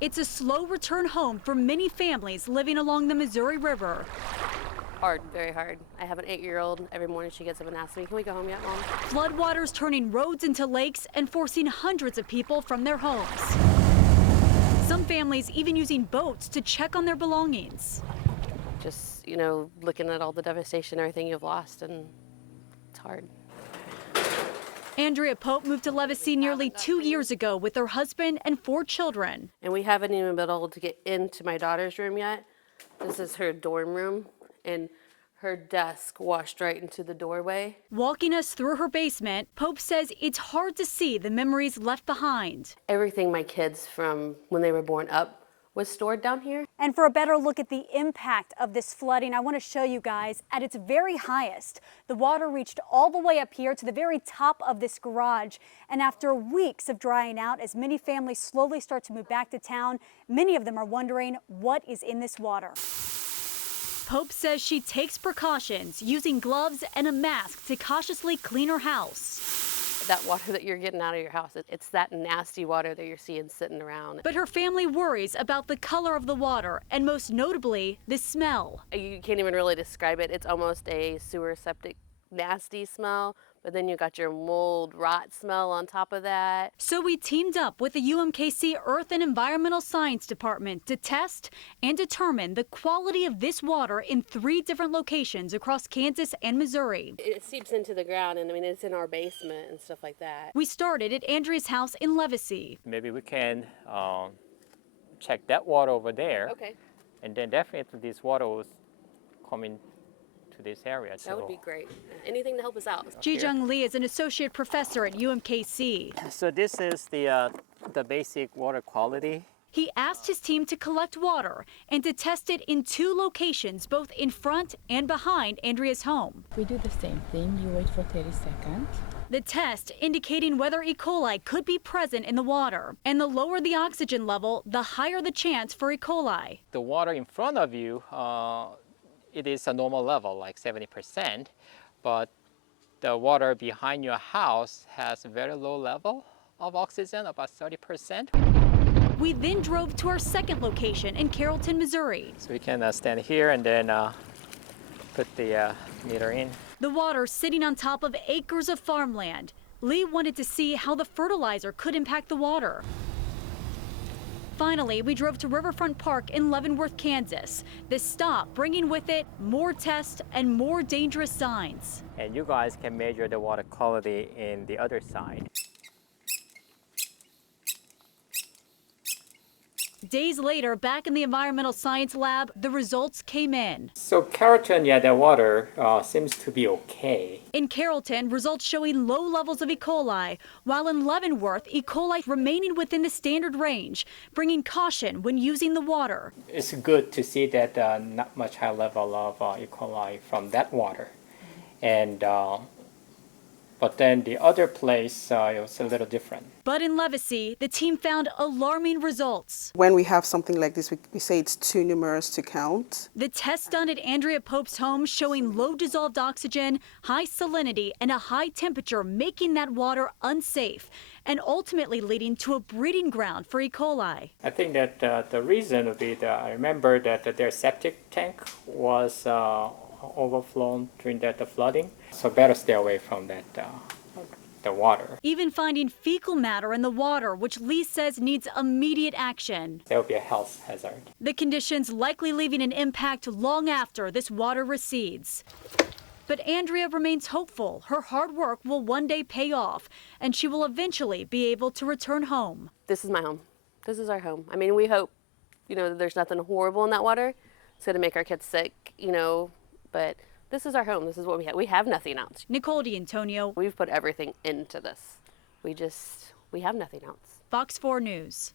It's a slow return home for many families living along the Missouri River. Hard, very hard. I have an 8-year-old. Every morning she gets up and asks me, can we go home yet, Mom? Floodwaters turning roads into lakes and forcing hundreds of people from their homes. Some families even using boats to check on their belongings. Just, looking at all the devastation, everything you've lost, and it's hard. Andrea Pope moved to Levacy nearly 2 years ago with her husband and 4 children. And we haven't even been able to get into my daughter's room yet. This is her dorm room, and her desk washed right into the doorway. Walking us through her basement, Pope says it's hard to see the memories left behind. Everything my kids from when they were born up was stored down here. And for a better look at the impact of this flooding, I want to show you guys at its very highest. The water reached all the way up here to the very top of this garage. And after weeks of drying out, as many families slowly start to move back to town, many of them are wondering what is in this water. Pope says she takes precautions, using gloves and a mask to cautiously clean her house. That water that you're getting out of your house, it's that nasty water that you're seeing sitting around. But her family worries about the color of the water and most notably, the smell. You can't even really describe it. It's almost a sewer septic nasty smell, but then you got your mold rot smell on top of that. So we teamed up with the UMKC Earth and Environmental Science Department to test and determine the quality of this water in 3 different locations across Kansas and Missouri. It seeps into the ground, and it's in our basement and stuff like that. We started at Andrea's house in Levacy. Maybe we can check that water over there. Okay. And then definitely this water was coming to this area. That would be great. Anything to help us out. Ji-Jung Lee is an associate professor at UMKC. So this is the basic water quality. He asked his team to collect water and to test it in 2 locations, both in front and behind Andrea's home. We do the same thing. You wait for 30 seconds. The test indicating whether E. coli could be present in the water. And the lower the oxygen level, the higher the chance for E. coli. The water in front of you, it is a normal level, like 70%, but the water behind your house has a very low level of oxygen, about 30%. We then drove to our second location in Carrollton, Missouri. So we can stand here and then put the meter in. The water sitting on top of acres of farmland. Lee wanted to see how the fertilizer could impact the water. Finally, we drove to Riverfront Park in Leavenworth, Kansas. This stop bringing with it more tests and more dangerous signs. And you guys can measure the water quality in the other side. Days later, back in the environmental science lab, the results came in. So Carrollton, yeah, the water seems to be okay. In Carrollton, results showing low levels of E. coli, while in Leavenworth, E. coli remaining within the standard range, bringing caution when using the water. It's good to see that not much high level of E. coli from that water. And but then the other place, it was a little different. But in Levacy, the team found alarming results. When we have something like this, we say it's too numerous to count. The test done at Andrea Pope's home showing low dissolved oxygen, high salinity, and a high temperature, making that water unsafe, and ultimately leading to a breeding ground for E. coli. I think that the reason would be that I remember that their septic tank was overflown during the flooding. So better stay away from that the water. Even finding fecal matter in the water, which Lee says needs immediate action. There will be a health hazard. The conditions likely leaving an impact long after this water recedes. But Andrea remains hopeful her hard work will one day pay off and she will eventually be able to return home. This is my home. This is our home. We hope, that there's nothing horrible in that water. It's going to make our kids sick, but this is our home. This is what we have. We have nothing else. Nicole D'Antonio. We've put everything into this. We have nothing else. Fox 4 News.